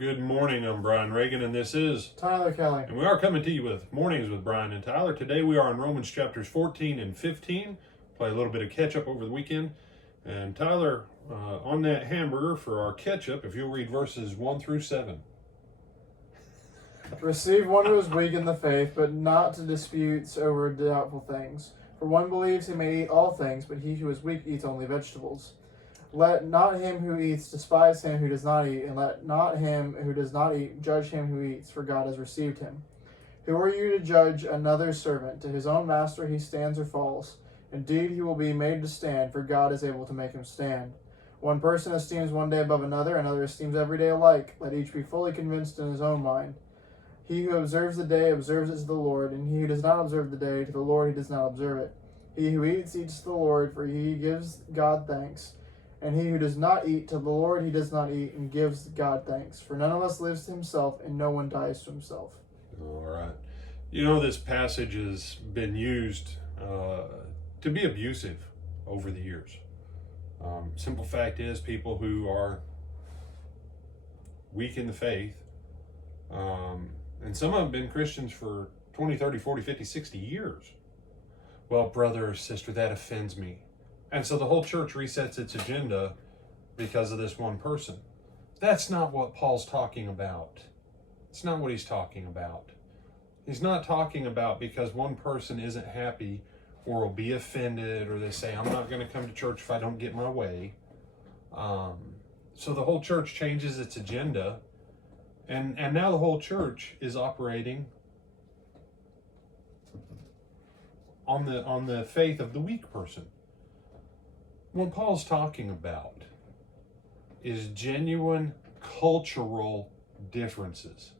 Good morning, I'm Brian Reagan, and this is Tyler Kelly. And we are coming to you with Mornings with Brian and Tyler. Today we are in Romans chapters 14 and 15. Play a little bit of catch up over the weekend. And Tyler, on that hamburger for our catch up, if you'll read verses 1 through 7. Receive one who is weak in the faith, but not to disputes over doubtful things. For one believes he may eat all things, but he who is weak eats only vegetables. Let not him who eats despise him who does not eat, and let not him who does not eat judge him who eats, for God has received him. Who are you to judge another's servant? To his own master he stands or falls. Indeed, he will be made to stand, for God is able to make him stand. One person esteems one day above another esteems every day alike. Let each be fully convinced in his own mind. He who observes the day observes it to the Lord, and he who does not observe the day to the Lord he does not observe it. He who eats to the Lord, for he gives God thanks. And he who does not eat to the Lord he does not eat, and gives God thanks. For none of us lives to himself, and no one dies to himself. All right. You know, this passage has been used to be abusive over the years. Simple fact is, people who are weak in the faith, and some of them have been Christians for 20, 30, 40, 50, 60 years. Well, brother or sister, that offends me. And so the whole church resets its agenda because of this one person. That's not what Paul's talking about. It's not what he's talking about. He's not talking about because one person isn't happy or will be offended, or they say, I'm not going to come to church if I don't get my way. So the whole church changes its agenda, and now the whole church is operating on the faith of the weak person. What Paul's talking about is genuine cultural differences.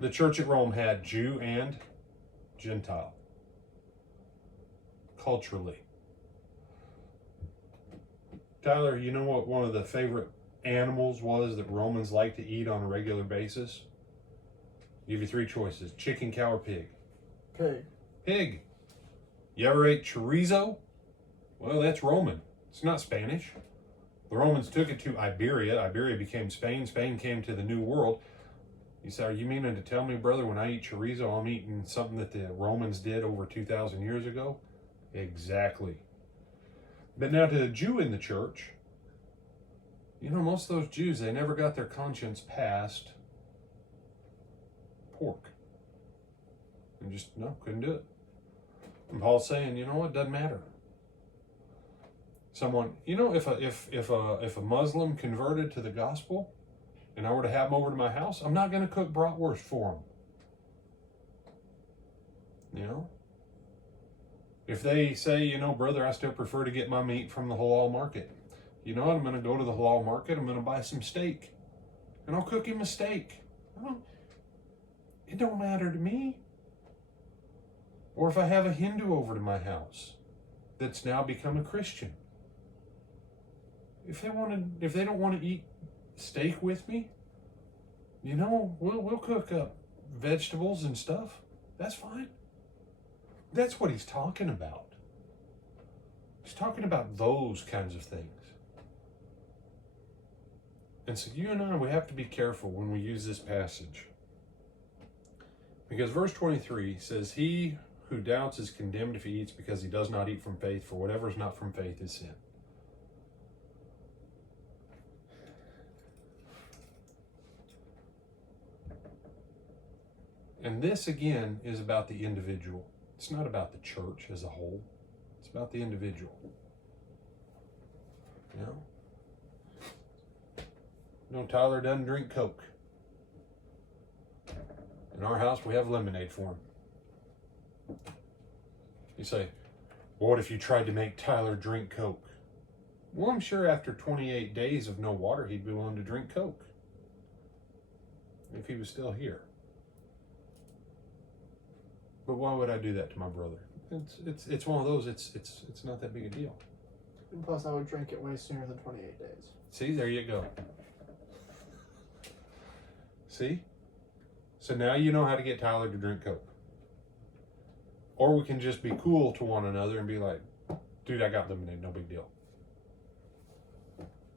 The church at Rome had Jew and Gentile. Culturally. Tyler, you know what one of the favorite animals was that Romans like to eat on a regular basis? I'll give you three choices: chicken, cow, or pig. Pig. Pig. You ever ate chorizo? Well, that's Roman. It's not Spanish. The Romans took it to Iberia. Iberia became Spain. Spain came to the New World. You say, are you meaning to tell me, brother, when I eat chorizo, I'm eating something that the Romans did over 2,000 years ago? Exactly. But now to the Jew in the church, you know, most of those Jews, they never got their conscience past pork. And just, couldn't do it. And Paul's saying, you know what, doesn't matter. Someone, you know, if a Muslim converted to the gospel and I were to have them over to my house, I'm not going to cook bratwurst for them. You know? If they say, you know, brother, I still prefer to get my meat from the halal market. You know what? I'm going to go to the halal market. I'm going to buy some steak. And I'll cook him a steak. It don't matter to me. Or if I have a Hindu over to my house that's now become a Christian. If they don't want to eat steak with me, you know, we'll cook up vegetables and stuff. That's fine. That's what he's talking about. He's talking about those kinds of things. And so you and I, we have to be careful when we use this passage. Because verse 23 says, he who doubts is condemned if he eats, because he does not eat from faith, for whatever is not from faith is sin. And this, again, is about the individual. It's not about the church as a whole. It's about the individual. You know? No, Tyler doesn't drink Coke. In our house, we have lemonade for him. You say, well, what if you tried to make Tyler drink Coke? Well, I'm sure after 28 days of no water, he'd be willing to drink Coke. If he was still here. But why would I do that to my brother? It's one of those. It's not that big a deal. And plus, I would drink it way sooner than 28 days. See, there you go. See? So now you know how to get Tyler to drink Coke. Or we can just be cool to one another and be like, dude, I got lemonade, no big deal.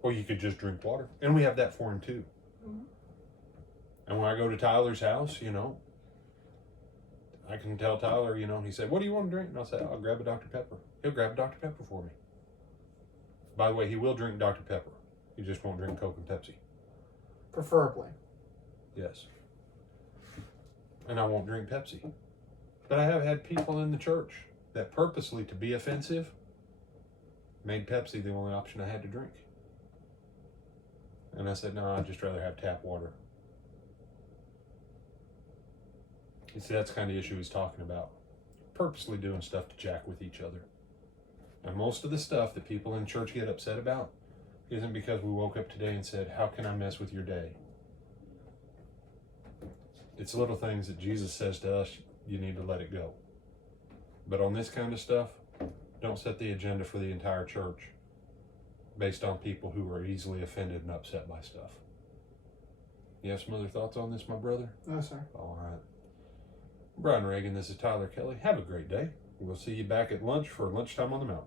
Or you could just drink water. And we have that for him too. Mm-hmm. And when I go to Tyler's house, I can tell Tyler, he said, "What do you want to drink?" And I'll say, "I'll grab a Dr. Pepper." He'll grab a Dr. Pepper for me. By the way, he will drink Dr. Pepper. He just won't drink Coke and Pepsi. Preferably. Yes. And I won't drink Pepsi. But I have had people in the church that purposely, to be offensive, made Pepsi the only option I had to drink. And I said, "No, I'd just rather have tap water." You see, that's the kind of issue he's talking about. Purposely doing stuff to jack with each other. And most of the stuff that people in church get upset about isn't because we woke up today and said, "How can I mess with your day?" It's little things that Jesus says to us, you need to let it go. But on this kind of stuff, don't set the agenda for the entire church based on people who are easily offended and upset by stuff. You have some other thoughts on this, my brother? No, sir. All right. Brian Reagan, this is Tyler Kelly. Have a great day. We'll see you back at lunch for Lunchtime on the Mountain.